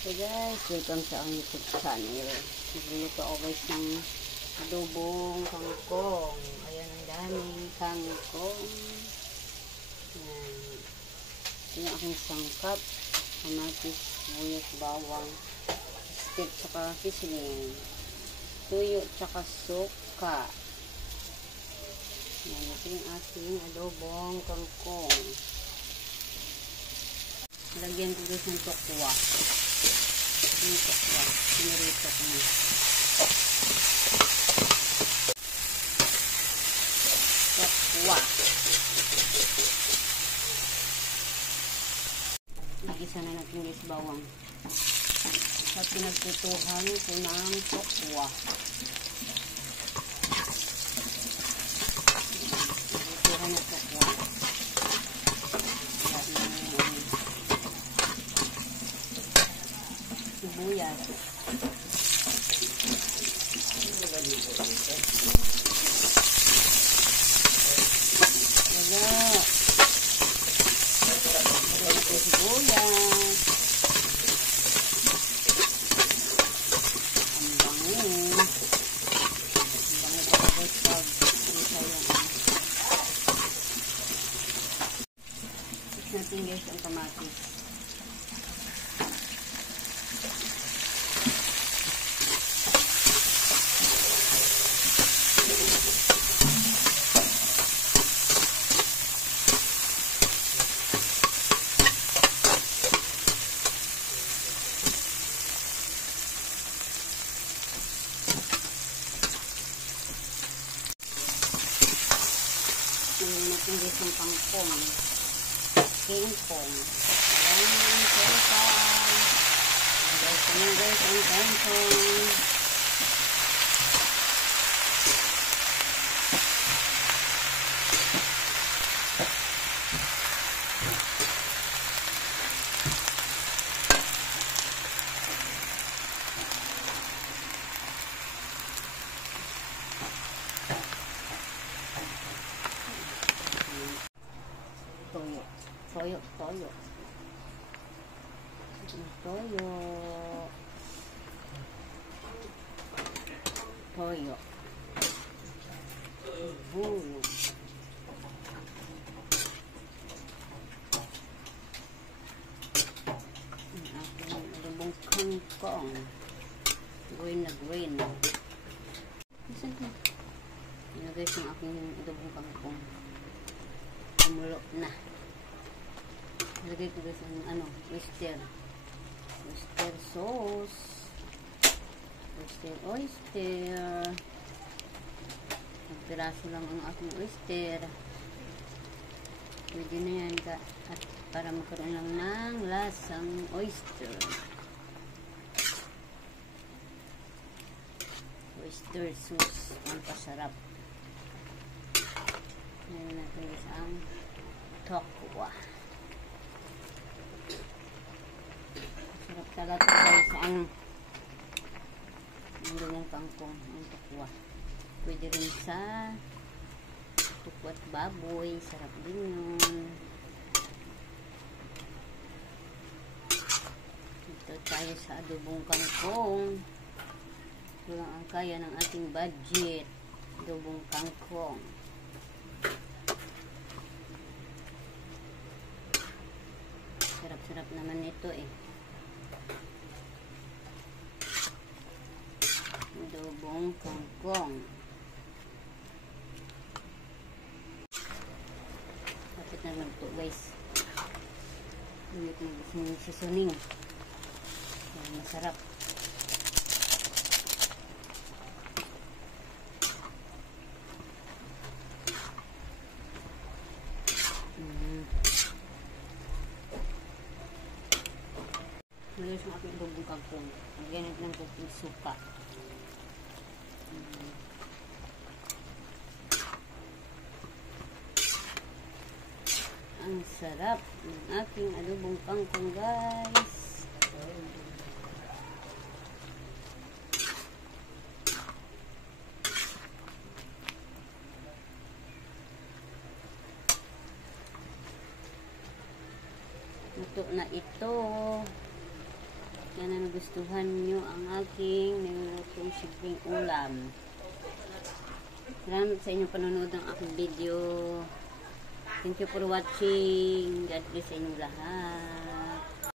So guys, welcome sa ang YouTube channel. Nagluluto ako guys ng adobong kangkong. Ayan, ang daming kangkong. Ayan. Ito yung aking sangkap. Kamatis, buyos, bawang, steak, tsaka seasoning. Tuyo, tsaka suka. Ayan, ito yung aking adobong kangkong. Lagyan ko guys ng tokwa. Yung tokwa. Sinurito ko na. Tokwa. Nag-isa na natin guys bawang. At pinagtutuhan ko ng tokwa. Pinagtutuhan ng tokwa. Sibuyas. Sibuyas. Ang bango. Ang bango pa guys pag natin guys ang kamatis. Natin guys yung pangkong. Kingkong. Ayan, kingkong. Guys, yung guys yung kingkong. Toyo. Toyo. Toyo. Toyo. Toyo. Bulog. Ang aking adobong kangkong. Green na green. Listen to. Yan guys yung aking adobong kangkong. Kumulo na. Lagay ko guys ang oyster. Oyster sauce. Oyster. Ang piraso lang ang aking oyster. Pwede na yan at para magkaroon lang ng lasang oyster. Oyster sauce. Ang pasarap. Ngayon natin guys ang tokwa. Sarap talaga guys ang adobong kangkong, ang tokwa. Pwede rin sa tukwat baboy, sarap din yun. Ito tayo sa adobong kangkong. Ito lang ang kaya ng ating budget. Adobong kangkong. Sarap-sarap naman ito eh. Adobong kangkong. Kapit na lang ito guys. Ulit na gusto ng seasoning. Masarap. Malis yung aking adobong kangkong. Ganit ng kunting suka. Ang sarap ng aking adobong kangkong guys. Luto na ito. Sana nagustuhan nyo ang aking nilulutong simpleng ulam. Salamat sa inyong panonood ng aking video. Thank you for watching. God bless sa inyong lahat.